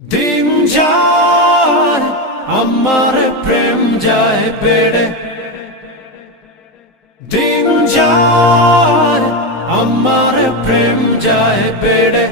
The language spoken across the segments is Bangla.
দিন যায় আমার প্রেম যায় বেড়ে, দিন যায় আমার প্রেম যায় বেড়ে।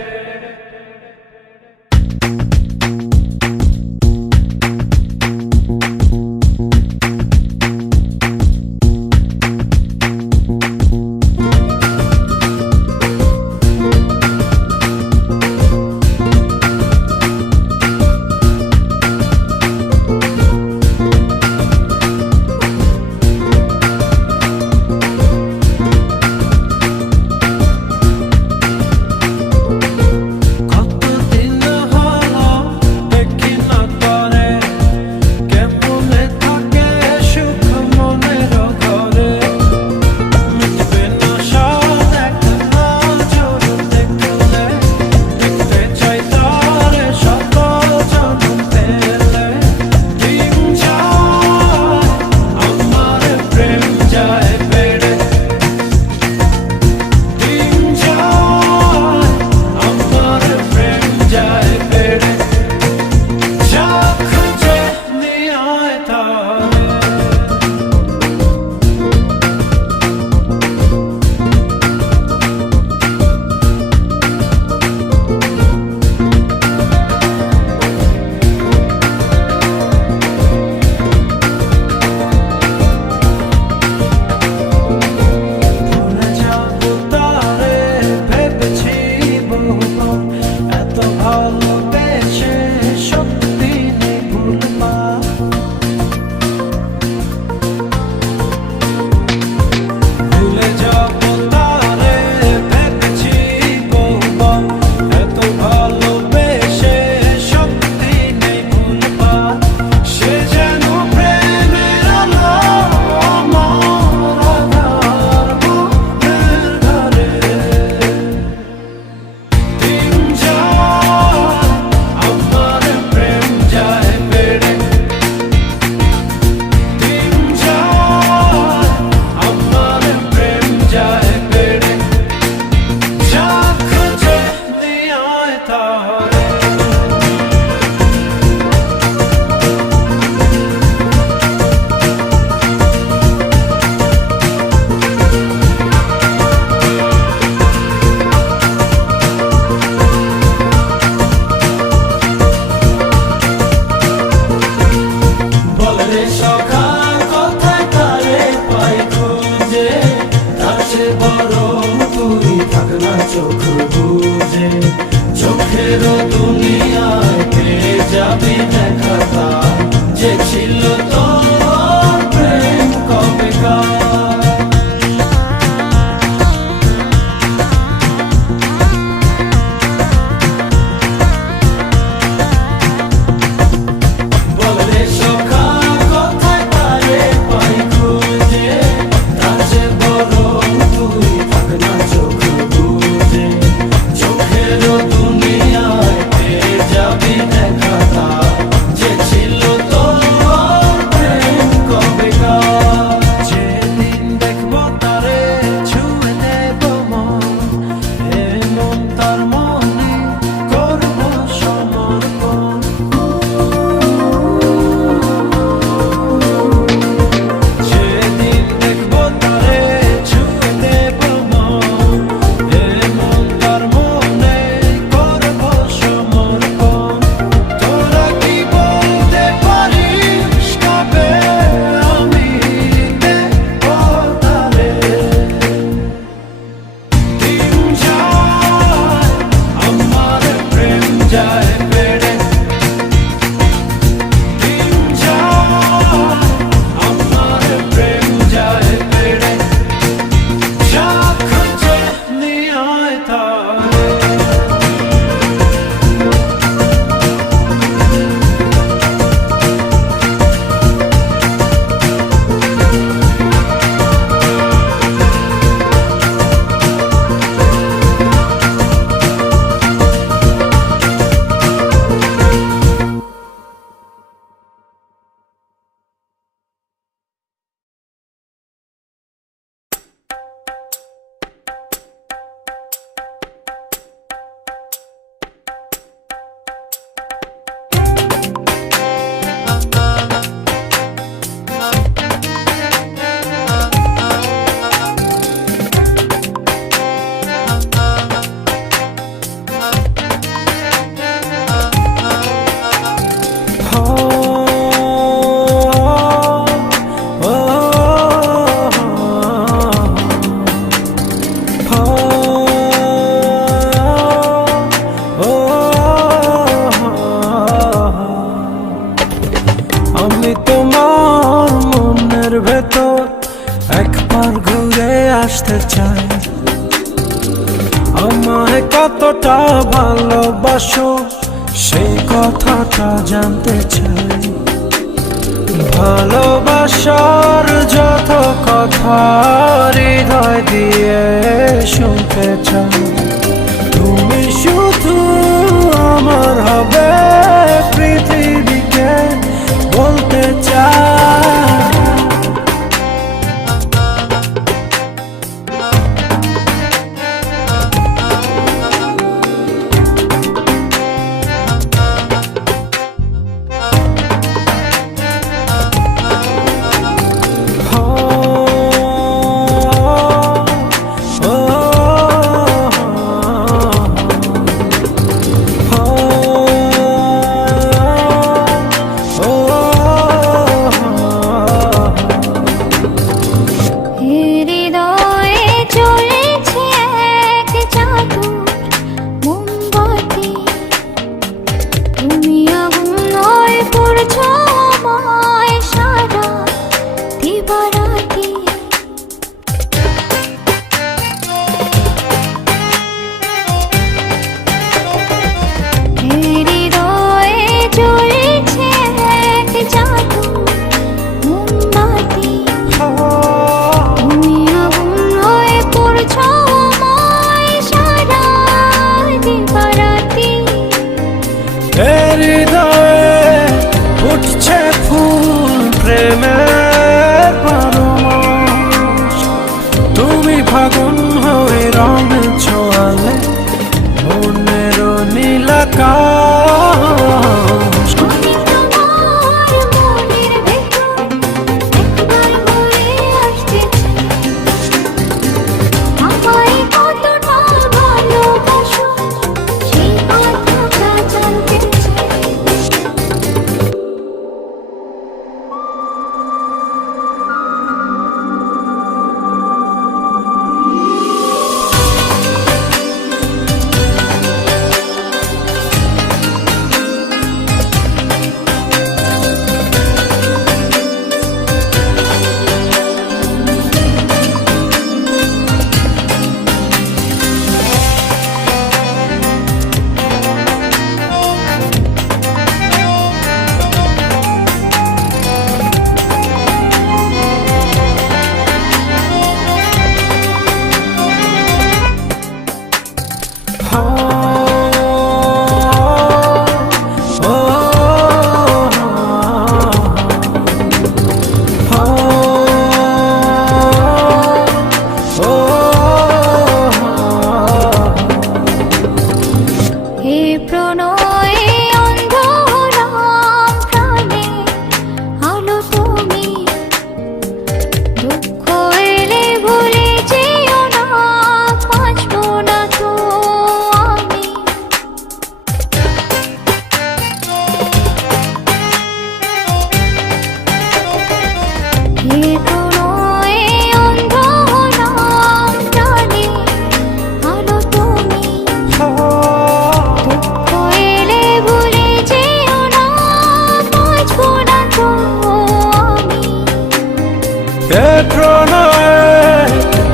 চোখ বুঝে চোখের দুনিয়ায় পেয়ে যাবি দেখাতা যে ছিল তোর প্রেম কবেকার। আমি তোমার মনের ভেতর একবার ঘুরে আসতে চাই। আমায় কতটা ভালোবাসো সেই কথাটা জানতে চাই। ভালোবাসার যত কথা হৃদয় দিয়ে শুনতে চাই। তুমি শুধু আমার হবে পৃথিবীকে বলতে চাই। উঠছে ফুল প্রেমের পরশ। তুমি ফাগুন হয়ে রং ছোঁয়ালে মনের নীলাকাশ।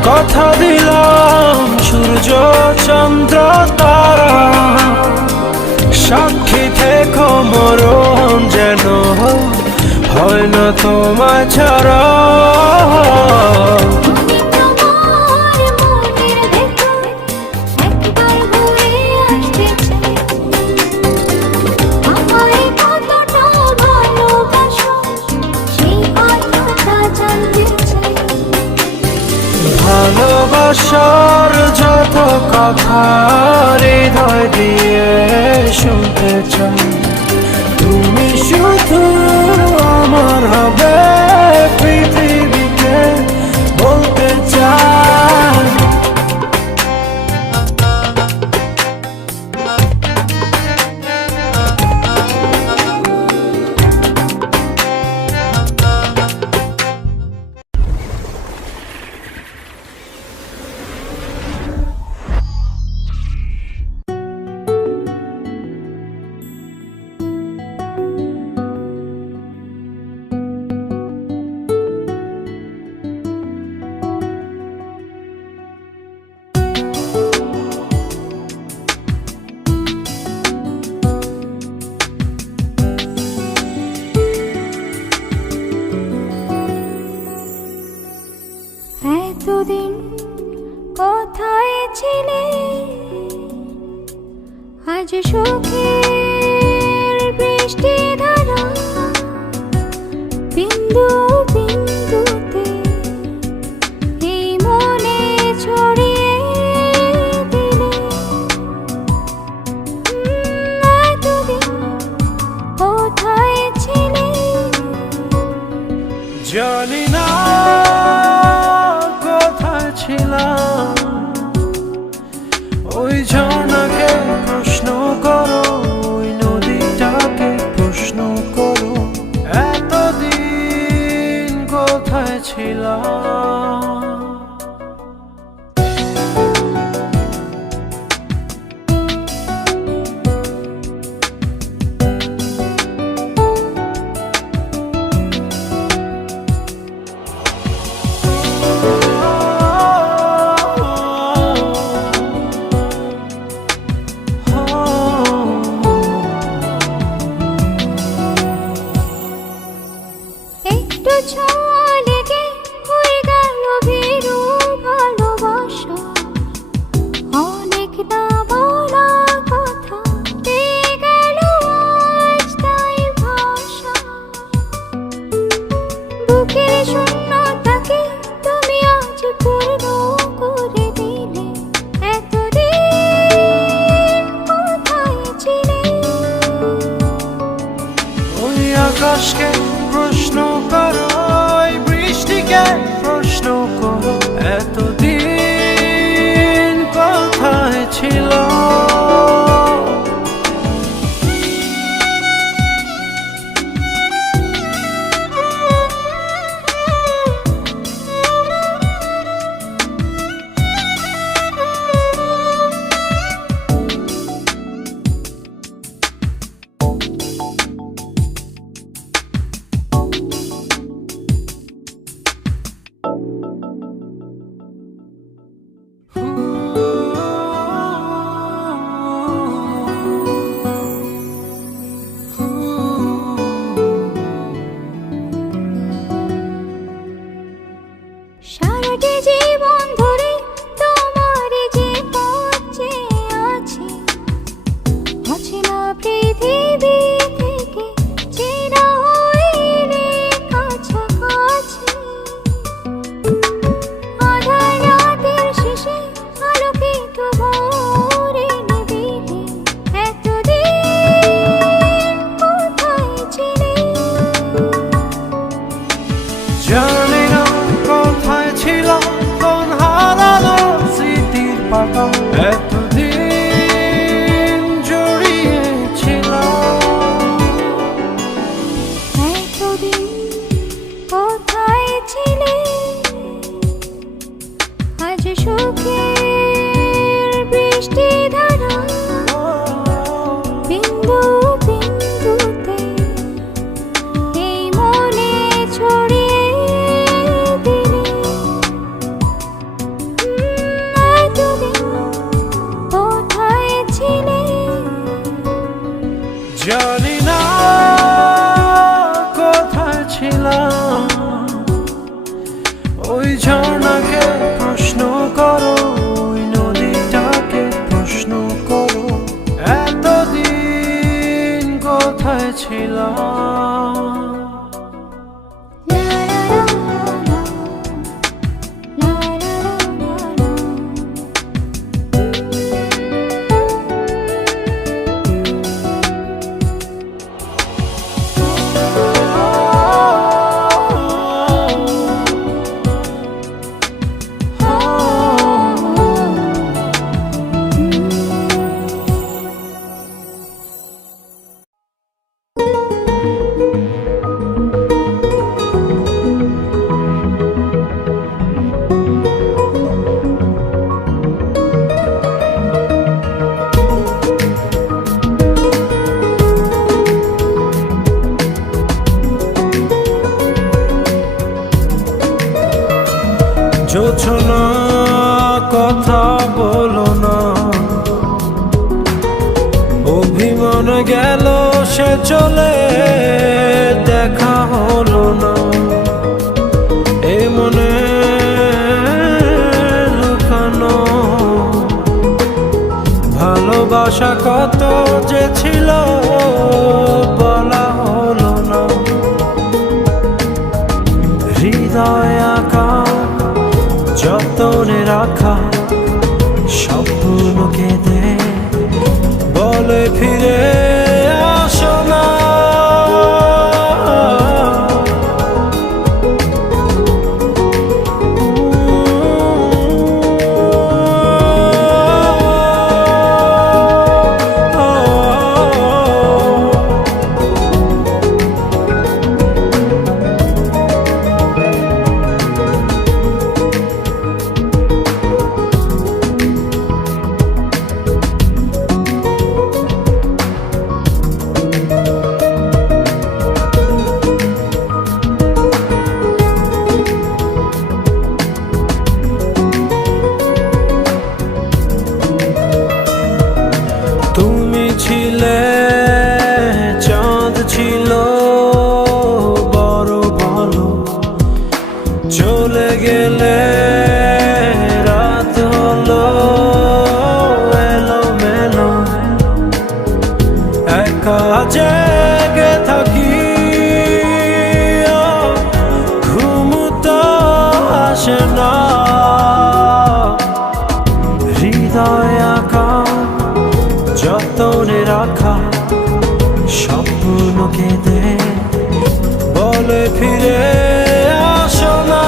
কথা দিলাম সূর্য চন্দ্র তারা সাক্ষী থেকো মরণ যেন হয় না তোমায় ছাড়া। ভালোবাসার যত কথা হৃদয় দিয়ে শুনতে চাই। তুমি শুধু আমার হবে পৃথিবীকে বলতে চাই। সুখের বৃষ্টি ধারা বিন্দু বিন্দুতে এই মনে ছড়িয়ে দিলে এতদিন কোথায় ছিলে? জানি না কোথায় ছিলাম, ওই ঝর্ণাকে প্রশ্ন করো, ওই নদীটাকে প্রশ্ন করো, এতদিন কোথায় ছিলাম। একটু ছোঁয়া লেগে হয়ে গেল ভীরু ভালোবাসা, অনেক না বলা কথা পেয়ে গেল আজ তাই ভাষা। বুকের শূন্যতাকে তুমি আজ পূর্ণ করে দিলে, এতদিন কোথায় ছিলে? ওই আকাশকে প্রশ্ন করো, ওই বৃষ্টিকে প্রশ্ন করো, এতদিন কোথায় ছিল। সারাটি জীবন ধরে তোমার যে পথ চেয়ে আছি, অচেনা পৃথিবী থেকে চেনা হইলে কাছাকাছি। আধার রাতের শেষে আলোকিত ভোরে নিবিলে, এতদিন কোথায় ছিলে? জানি না কোথায় ছিল, কোন হারালো স্মৃতির পাতা, এতদিন জড়িয়েছিল। এতদিন কোথায় ছিলে? আজ সুখের বৃষ্টি ধারা বিন্দু বিন্দুতে এই মনে ছড়িয়ে দিলে, এতদিন কোথায় ছিলে? জানি না কোথায় ছিলাম, ওই ঝর্ণাকে প্রশ্ন করো, ওই নদীটাকে প্রশ্ন করো, এতদিন কোথায় ছিলাম। লা লা লা লা, লা লা লা লা। জোছনা কথা বলো না, অভিমান গেল সে চলে, দেখা হলো না। এ মনে লুকানো ভালোবাসা কত যে ছিল বলা হলো না। হৃদয় আঁকা যতনে রাখা স্বপ্ন কেঁদে বলে ফিরে আসো না। তুমি ছিলে চাঁদ ছিল বড় ভালো, চলে গেলে রাত হলো এলোমেলো। একা জেগে থাকি ঘুম তো আসে না। হৃদয় আঁকা যতনে রাখা স্বপ্ন কেঁদে বলে ফিরে আসো না।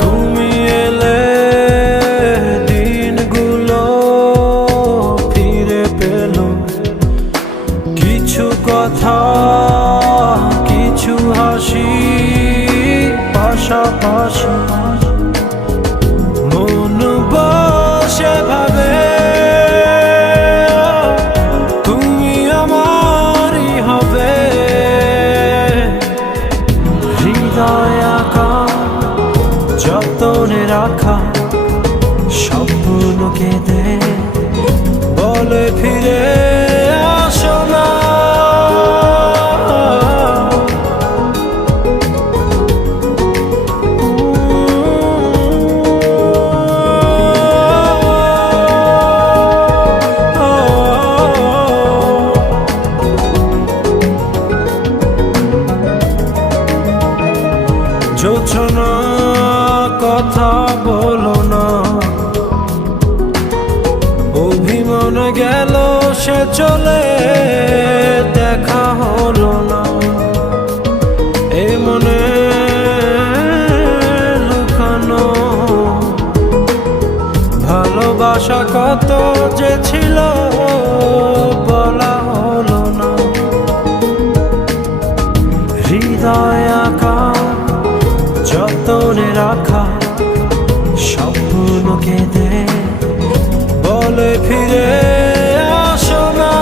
তুমি এলে দিনগুলো ফিরে পেল, কিছু কথা কিছু হাসি পাশাপাশি। মন বসে ভাবে তুমি আমারই হবে। হৃদয় আঁকা যতনে রাখা স্বপ্ন কেঁদে বলে ফিরে আসো না। জোছনা কথা বলো না, অভিমান গেল সে চলে দেখা হলো না। এ মনে লুকানো ভালোবাসা কত যে ছিল বলা হলো না। হৃদয় আঁকা যতনে রাখা স্বপ্ন কেঁদে বলে ফিরে আসো না।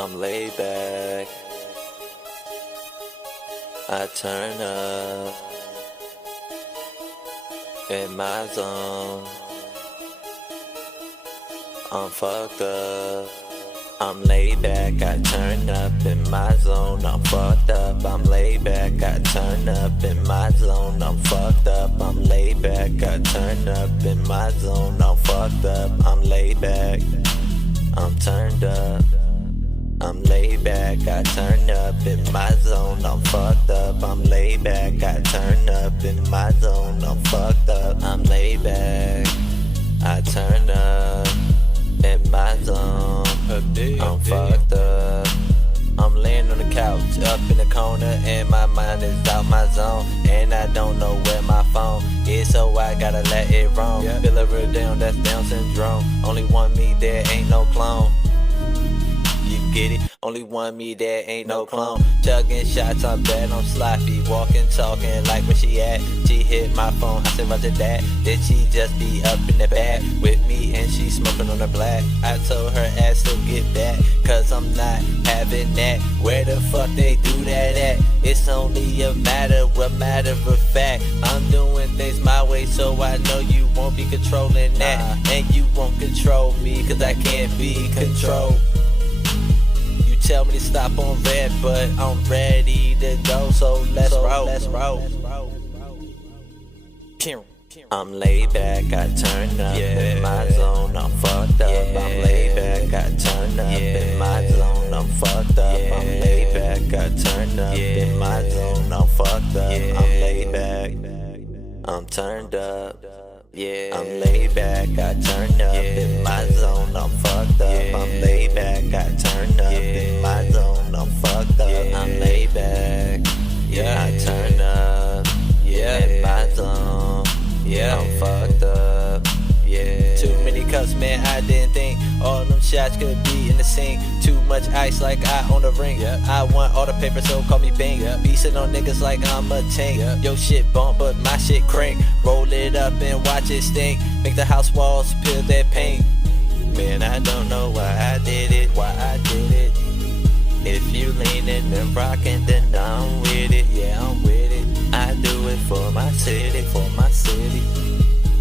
I'm laid back, I turn up in my zone. I'm fucked up, I'm laid back, I turn up in my zone. I'm fucked up, I'm laid back, I turn up in my zone. I'm fucked up, I'm laid back, I turn up in my zone. I'm fucked up, I'm laid back, I'm turned up. I'm laid back, I turn up in my zone, I'm fucked up. I'm laid back, I turn up in my zone, I'm fucked up. I'm laid back, I turn up in my zone, I'm fucked up. I'm laying on the couch, up in the corner, and my mind is out my zone. And I don't know where my phone is, so I gotta let it roam. Feel it real down, that's Down syndrome. Only one me, there ain't no clone. You get it? Only one me, there ain't no clone. Chugging shots, I'm bad, I'm sloppy. Walking, talking like where she at. She hit my phone, I said roger that. Then she just be up in the back with me and she smoking on the black. I told her ass to get back, cause I'm not having that. Where the fuck they do that at? It's only a matter of fact. I'm doing things my way, so I know you won't be controlling that. And you won't control me, cause I can't be controlled. Tell me to stop on red, but I'm ready to go, so let's roll. I'm laid back, I turn up in my zone, I'm fucked up. I'm laid back, I turn up in my zone, I'm fucked up. I'm laid back, I turn up in my zone, I'm fucked up. I'm laid back, I'm turned up. I'm laid back, I turn up in my zone, I'm fucked up. I'm laid back, I turn up in my zone, I'm fucked up. I'm laid back, I turn up in my zone, I'm fucked up. Too many cups, man, I didn't think all them shots could be in the sink. Too much ice like I own a ring. I want all the paper, so call me Bing. Be sitting on niggas like I'm a tank. Yo shit bump, but my shit crank. Roll it up and watch it stink. Make the house walls peel that paint. Man, I don't know why I did it. If you leanin' and rockin', then I'm with it. Yeah, I'm with it. I do it for my city,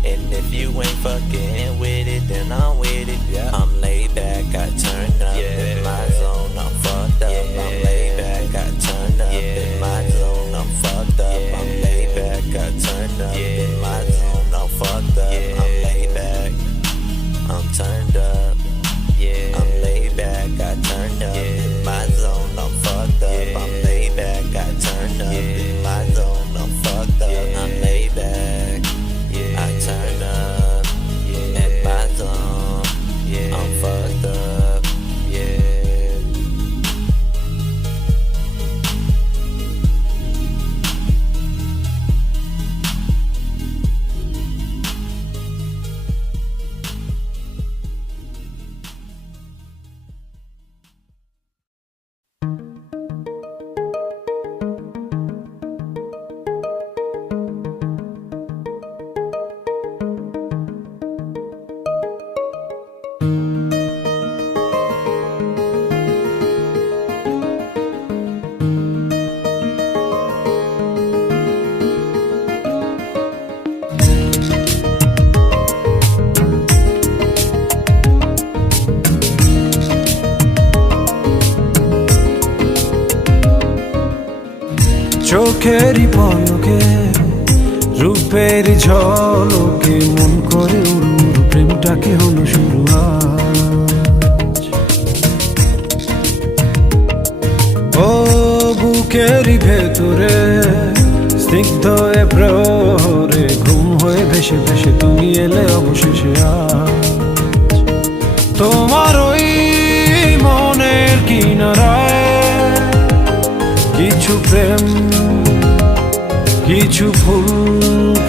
And if you ain't fucking with it, then I'm with it. I'm laid back, I turn up in my zone, I'm fucked up. I'm laid back, I turn up in my zone, I'm fucked up. I'm laid back, I turn up in my zone, I'm fucked up. I'm laid back, I'm turned up. I'm laid back, I turn up in my zone, I'm fucked up. I'm laid back, I turn up in my zone, I'm fucked up. I'm laid back, I turn up in my zone, I'm fucked up. চোখেরই পলকে রূপের ঝলকে মন করে উড়ুর প্রেমটাকে হলো শুরু আজ। ও বুকেরই ভেতরে স্নিগ্ধ এ প্রহরে ঘুম হয়ে ভেসে ভেসে তুমি এলে অবশেষে আজ। তোমার ওই মনের কিনারায় কিছু প্রেম কিছু ফুল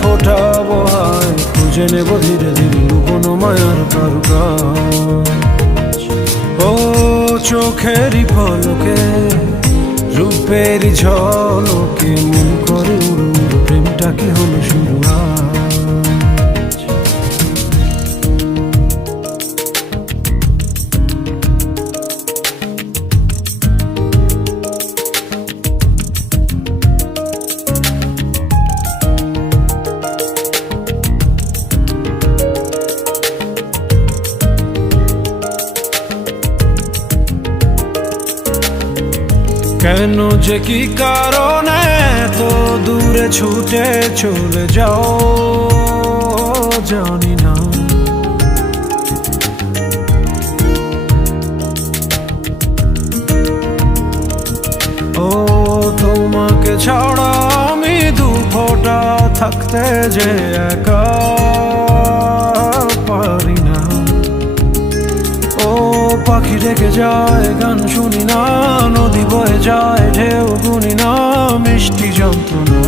ফোটাবো, হায় খুঁজে নেব ধীরে ধীরে কোনো মায়ার কারুকাজ। ও চোখেরই পলকে রূপেরই ঝলকে মন করে উড়ুর প্রেমটাকে হলো শুরু আজ। কেন যে কি কারণে তো দূরে ছুটে চলে যাও জানি না। ছাড়া আমি দু ফোঁটা থাকতে যে একা পারি না। ও পাখি ডেকে যায় গান শুনি না, নদী বয়ে যায় ঢেউ গুনি না, মিষ্টি যন্ত্রণা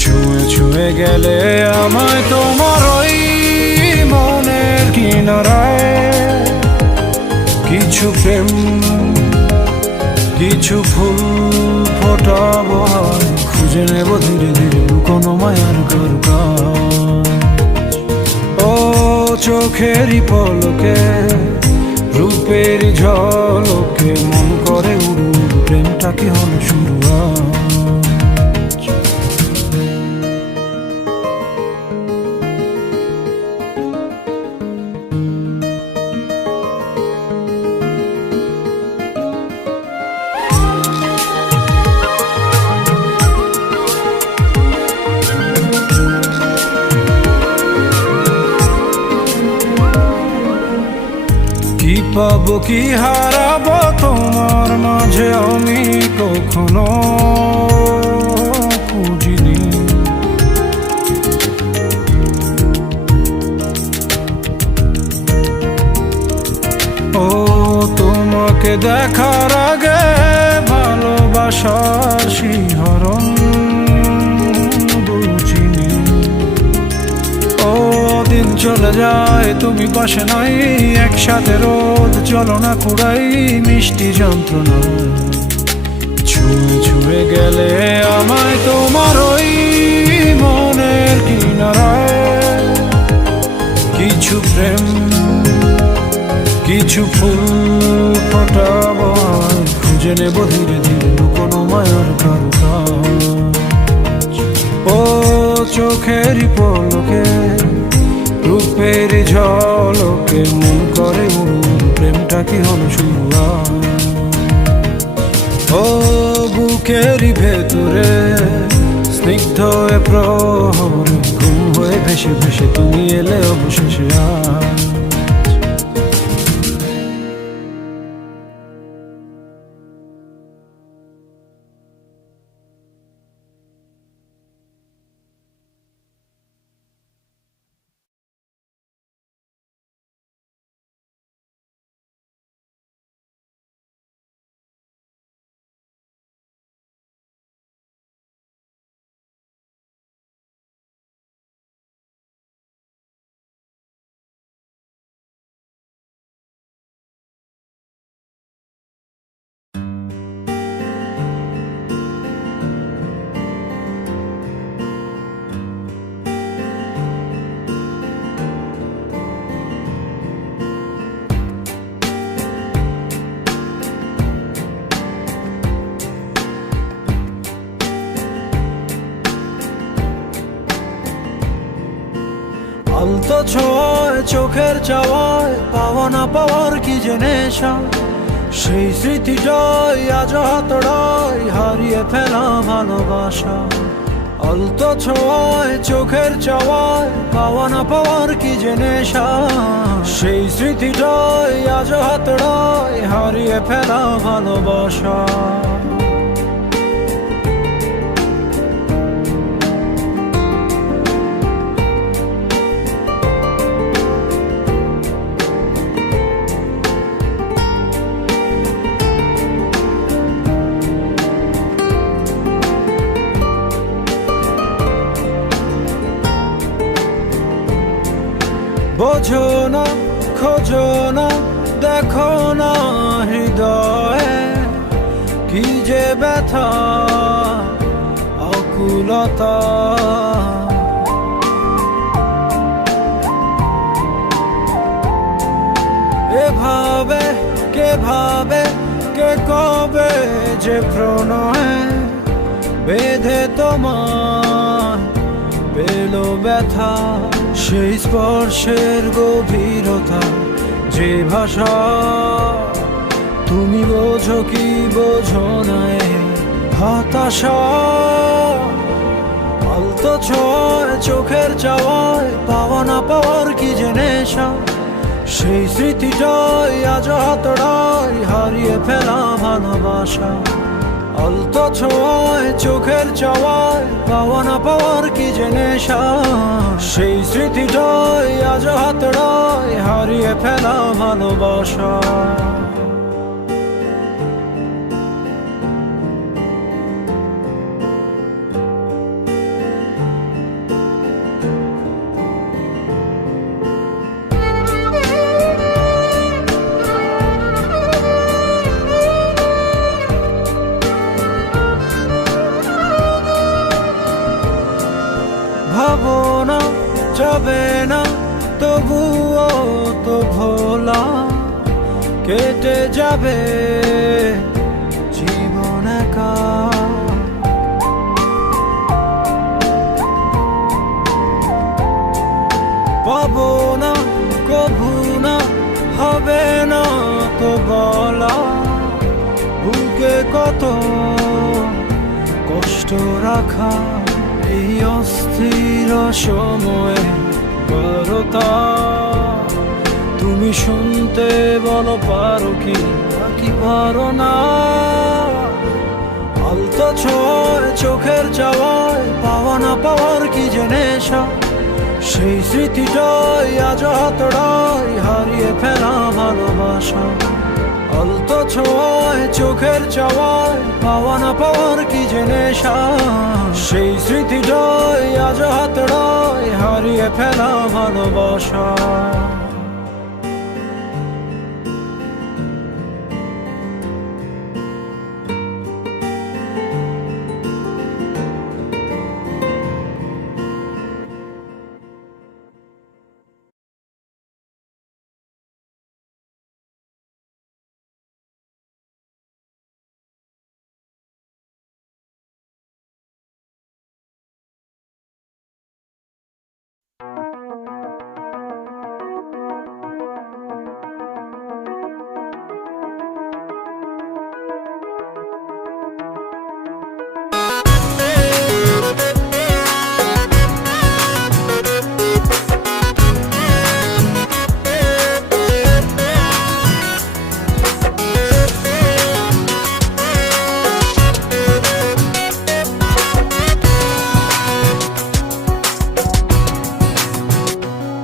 ছুঁয়ে ছুঁয়ে গেলে আমায় তোমার ওই মনের কিনারায় কিছু প্রেম কিছু ফুল ফোটাবো, খুঁজে নেব ধীরে ধীরে কোনো মায়ার কারুকাজ। ও চোখেরই পলকে রূপের ঝলকে মন করে উড়ু প্রেমটা কি হলো শুরু আজ। কি পাবো কি হারাবো তোমার মাঝে আমি কখনো খুঁজিনি। ও তোমাকে দেখার আগে ভালোবাসার শিহরণ বুঝিনি। ও দিন চলে যায় তুমি পাশে নাই, একসাথে রোদ চলো না কুড়াই, মিষ্টি যন্ত্রণা ছুঁয়ে ছুঁয়ে গেলে আমায় তোমার ওই মনের কিনারায় কিছু প্রেম কিছু ফুল ফোটাবো, খুঁজে নেব ধীরে ধীরে কোনো মায়ার কারুকাজ। ও চোখেরই পলকে রূপের ঝলকে মন করে উড়ু প্রেমটা কি হলো শুরু আজ। ও বুকেরই ভেতরে স্নিগ্ধ এ প্রহরে ঘুম হয়ে ভেসে ভেসে তুমি এলে অবশেষে আজ। আলতো ছোঁয়ায় চোখের চাওয়ায় পাওয়া না পাওয়ার কি যে নেশা, সেই স্মৃতিটাই আজ হাতড়ায় হারিয়ে ফেলা ভালোবাসা। আলতো ছোঁয়ায় চোখের চাওয়ায় পাওয়া না পাওয়ার কি যে নেশা, সেই স্মৃতিটাই আজ হাতড়ায় হারিয়ে ফেলা ভালোবাসা। বোঝো না খোঁজো না দেখো না হৃদয়ে কি যে ব্যথা আকুলতা। এভাবে কে ভাবে কে কবে যে প্রণয়ে বেঁধে তোমার পেলো ব্যথা, সেই স্পর্শের গভীরতা যে ভাষা তুমি বোঝো কি বোঝো না হতাশা। আলতো ছোঁয়ায় চোখের চাওয়ায় পাওয়া না পাওয়ার কি যে নেশা, সেই স্মৃতিটাই আজ হাতড়ায় হারিয়ে ফেলা ভালোবাসা। আলতো ছোঁয়ায় চোখের চাওয়ায় পাওয়া না পাওয়ার কি যে নেশা, সেই স্মৃতিটাই আজ হাতড়ায় হারিয়ে ফেলা ভালোবাসা। ভাবনা যাবে না তবুও তো ভোলা, কেটে যাবে জীবন একা। পাবো না কভু না, হবে না তো বলা, বুকে কত কষ্ট রাখা এই অস্থির সময়ে বারতা। তুমি শুনতে বলো পারো কি নাকি পারো না, আলতো ছোঁয়ায় চোখের চাওয়ায় পাওয়া না পাওয়ার কি যে নেশা, সেই স্মৃতিটাই আজ হাতড়ায় হারিয়ে ফেলা ভালোবাসা। আলতো ছোঁয়ায় চোখের চাওয়ায় পাওয়া না পাওয়ার কি যে নেশা, সেই স্মৃতিটাই আজ হাতড়ায় হারিয়ে ফেলা ভালোবাসা।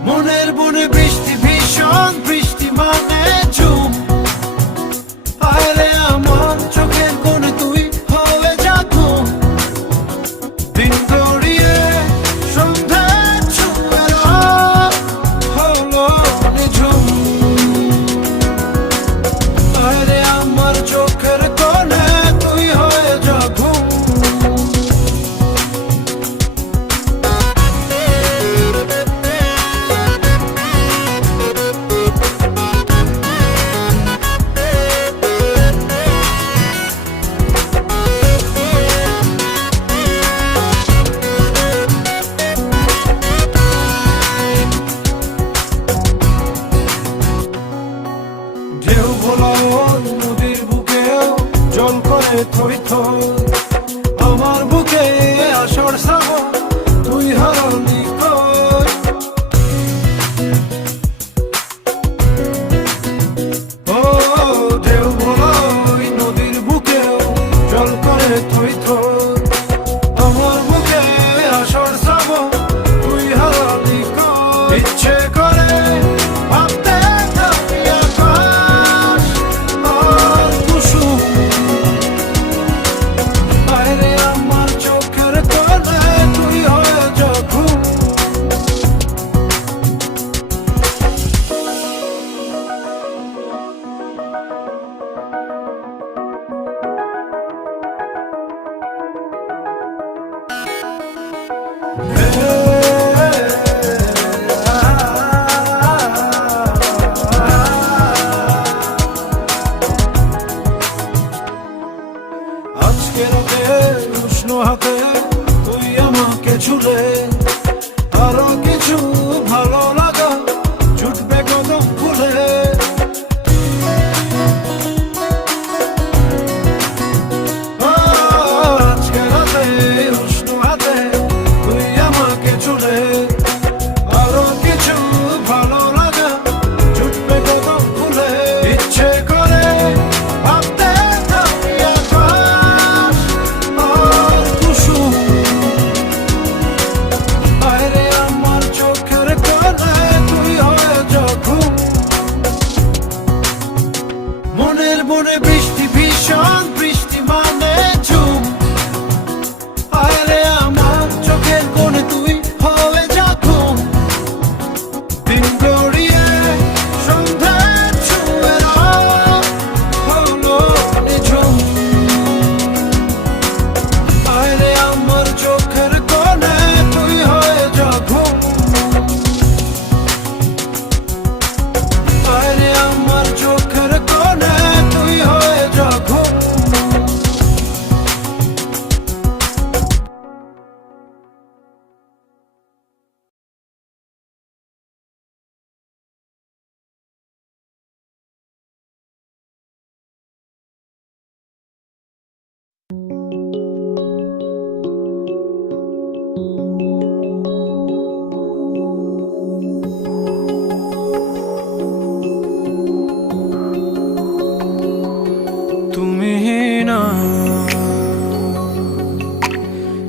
মনের বনে বৃষ্টি ভীষণ, বৃষ্টি মানে ঝুম। আরে আমার চোখের কোণে তুই হয়ে যা ঘুম, দিন গড়িয়ে সন্ধ্যা ছুঁয়ে হলো নিঝুম। আরে আমার চোখের কোণে তুই হয়ে যা ঘুম। ঢেউ ভোলা নদীর বুকেও জল করে থই থই, আমার বুকে আসর শ্রাবণ তুই হারালি কই। ও ঢেউ ভোলা নদীর বুকেও জল করে থই থই, আমার বুকে আসর শ্রাবণ তুই হারালি কই। ইচ্ছে করে ভাবতে থাকি আকাশ আর কুসুম, বাইরে আমার চোখের কোণে তুই হয়ে যা ঘুম। আজকে রাতে উষ্ণ হাতে তুই আমাকে ছুলে, আরো কিছু ভালো লাগা জুটবে কদম ফুলে। আজকে রাতে উষ্ণ হাতে তুই আমাকে ছুলে, আরো কিছু ভালো লাগা জুটবে কদম ফুলে। ইচ্ছে করে ভাবতে থাকি আকাশ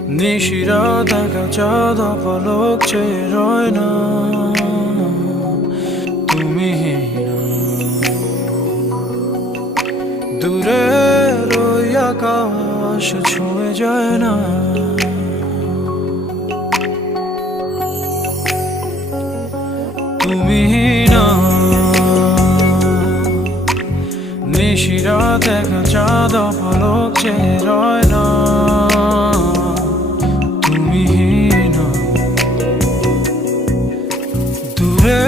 নিশিরা দেখা চাঁদ পলক চেয়ে রয় না, তুমি না। দূরে ওই আকাশ ছুঁয়ে যায় না, তুমি না। নিশিরা দেখা চাঁদ পলক চেয়ে রয় না, তুমি না। দূরে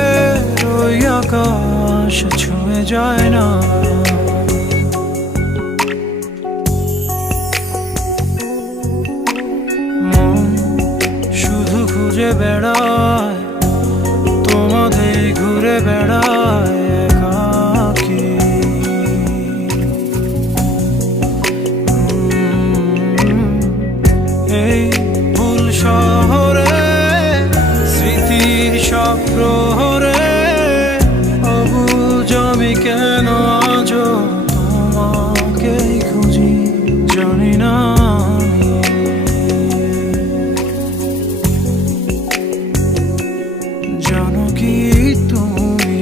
ওই আকাশ ছুঁয়ে যায় না, মন শুধু খুঁজে বেড়ায়, তোমাদের ঘুরে বেড়ায় একাকী। এই ভুল শহরে স্মৃতির সব প্রহরে অবুঝ আমি কেন আজও তোমাকেই খুঁজি, জানি না আমি। জানো কি তুমি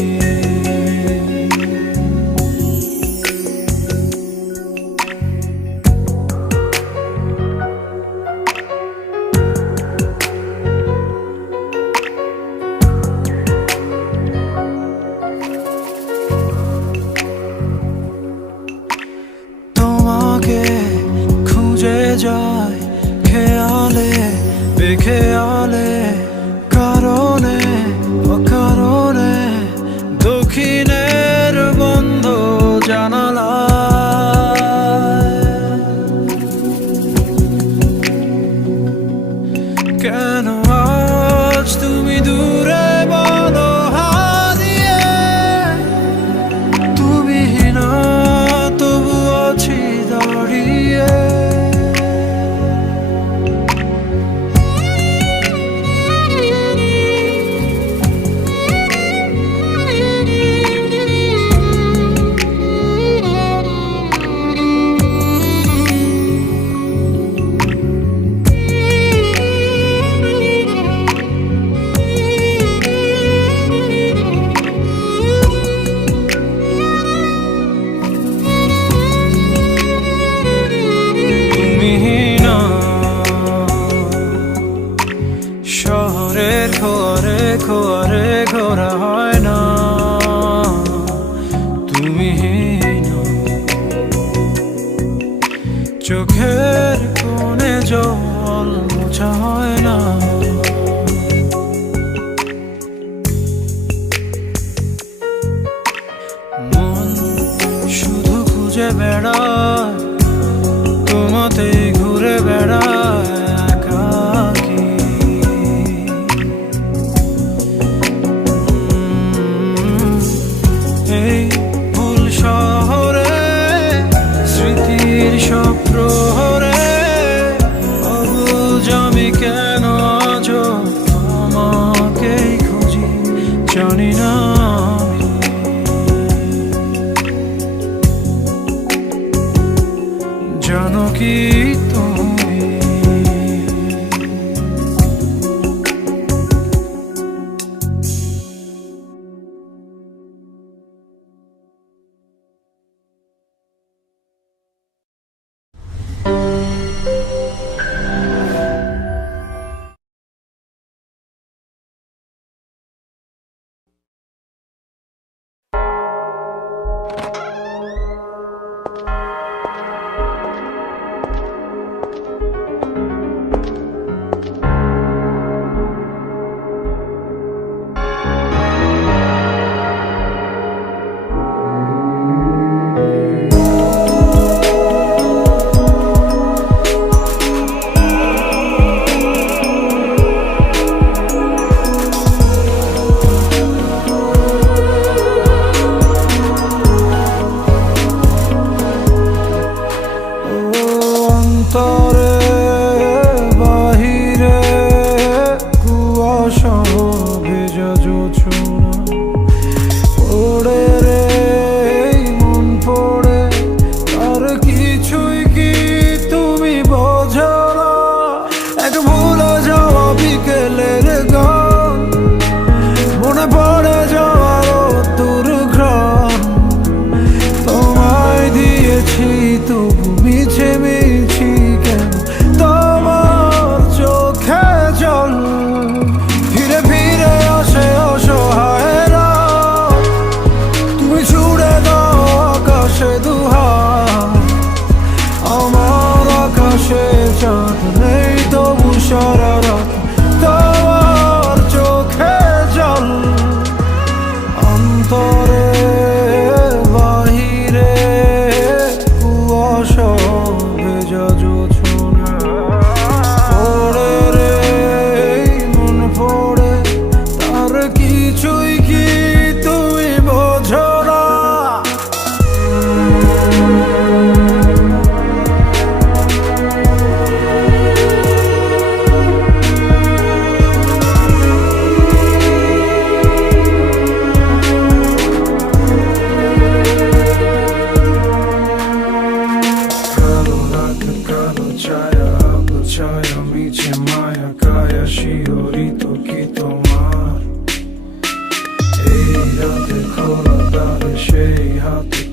তোমাকে খুঁজে যায় খেয়ালে বেখেয়ালে, কারণে অকারণে দক্ষিণের বন্ধ জানালা। কেন আজ তুমি দূরে বলো হারিয়ে, তুমি না তবু আছি দাঁড়িয়ে। শহরের খোয়ারে খোয়ারে ঘোরা হয় না, তুমি না। চোখের কোণে জল মোছা হয় না, মন শুধু খুঁজে বেড়ায়, তোমাতে ঘুরে বেড়ায় একাকী। এই ভুল শহরে স্মৃতির সব প্রহরে অবুঝ আমি কেন আজও তোমাকেই খুঁজি, জানি না আমি। জানো কি তুমি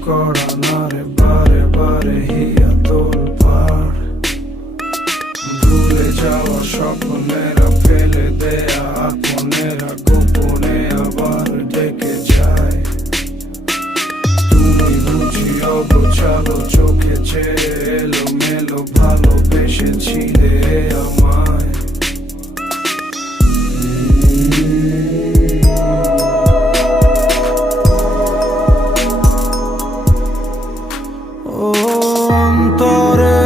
করা না রে বারে বারে হিয়া তোল পার ভুলে যাওয়া স্বপ্নেরা ফেলে দেয়া আপনেরা গোপনে আবার ডেকে যায় তুমি বুঝি অগোছালো চোখে চেয়ে এলো মেলো ভালোবেসেছিলে আমায় ও অন্তরে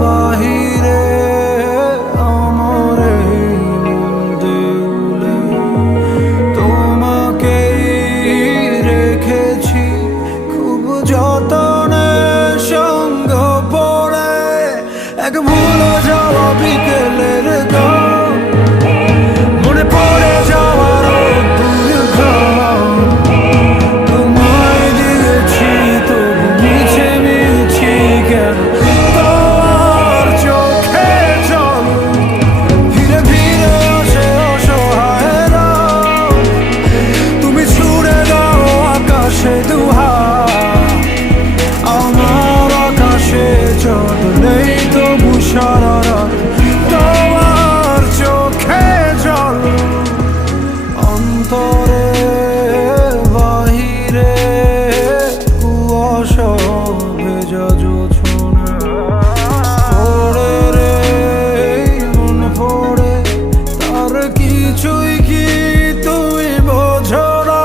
বাহিরে আমার এই মন দেউলে তোমাকেই রেখেছি খুব যতনে সঙ্গ পড়ে এক ভুলে যাওয়া বিকেলের গান মনে পড়ে যাওয়ার অদ্ভুত গান তোমায় দিয়েছি তবু মিছে মিছি কেন তোমার চোখে জল ফিরে ফিরে আসে অসহায়রা তুমি ছুড়ে দাও আকাশে দুহাত আমার আকাশে চাঁদ নেই তবু সারা রাত তোমার চোখে জল অন্তরে বাহিরে কুয়াশা ভেজা জোছনা পড়ে রে মন পড়ে তার কিছুই কি তুমি বোঝো না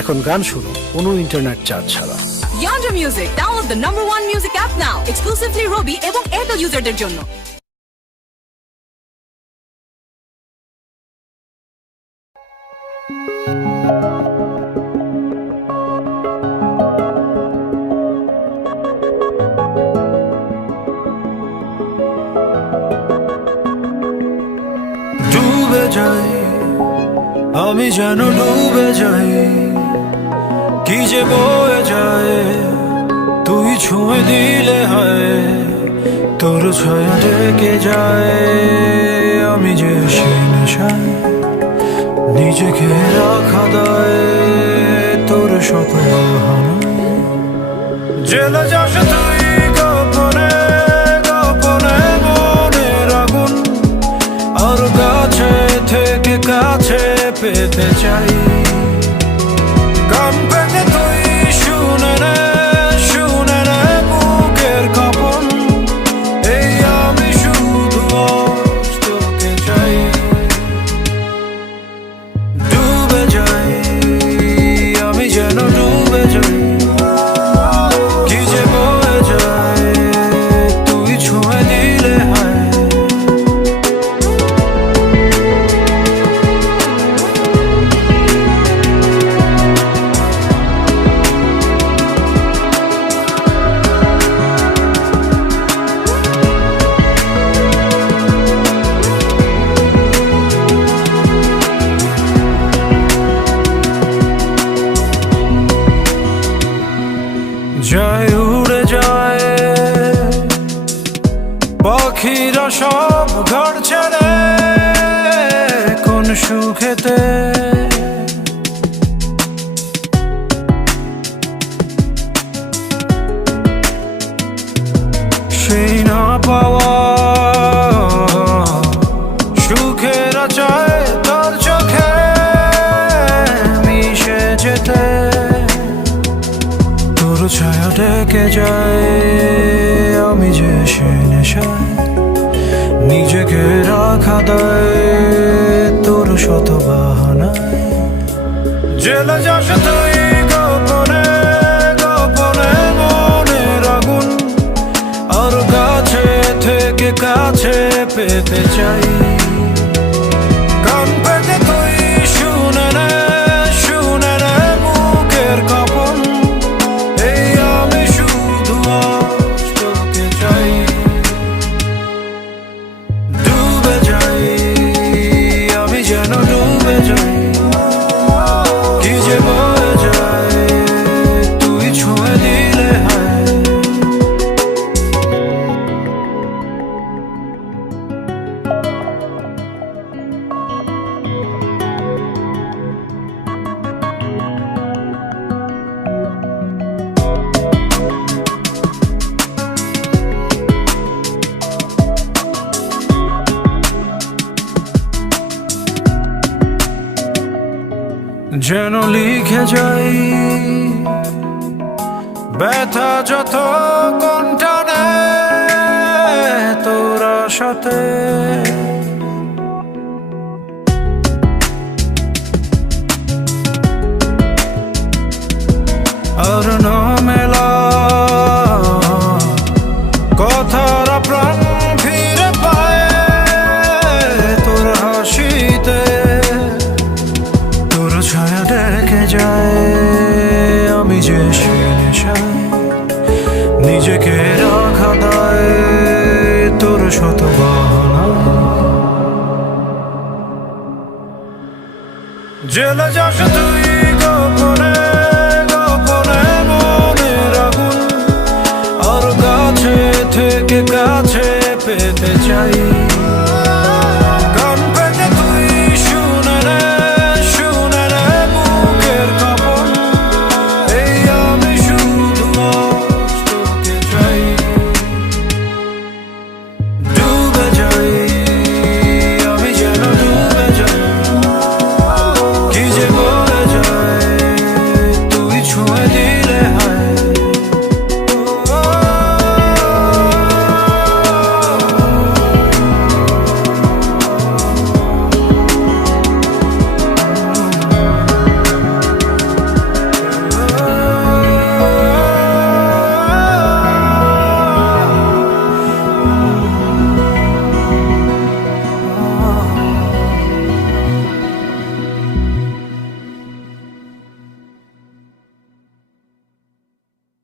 এখন গান শুনো কোনো ইন্টারনেট চার্জ ছাড়া Yonder Music, download the #1 music app now, exclusively Robi এবং Airtel userদের জন্য। ডুবে যাই আমি যেন ডুবে যাই কি যে বয়ে যায় তুই ছুঁয়ে দিলে হয় তোর ছায়া ডেকে যায় আমি যে সে নেশায় নিজেকে রাখা দেয় তোর শত বাহানা জেলে যাস তুই গোপনে গোপনে মনের আগুন আর কাছে থেকে কাছে পেতে চাই গান পেতে তুই শুনে নে বুকের কাঁপন এই আমি শুধু আজ তোকে চাই ডুবে যাই আমি যেন ডুবে যাই কি যে বয়ে যায় তুই ছুঁয়ে দিলে হয় যায় উড়ে যায় পাখিরা সব ঘর ছেড়ে কোন সুখেতে সেই না পাওয়া সুখেরা চায় তার চোখে মিশে যেতে তোর ছায়া ডেকে যায় আমি যে সে নেশায় নিজেকে রাখা দেয় তোর শত বাহানায় জেলে যাস তুই গোপনে গোপনে মনের আগুন আর কাছে থেকে কাছে পেতে চাই যেন লিখে যাই ব্যথা যত কণ্ঠনে তোরা সাথে আর না মেলা কথার প্রাণ ফিরে পায় তোর হাসিতে তোর ছায়া ডেকে যায় আমি যে সে নেশায় নিজেকে রাখা দায় তোর শত বাহানা জেলে যাস তুই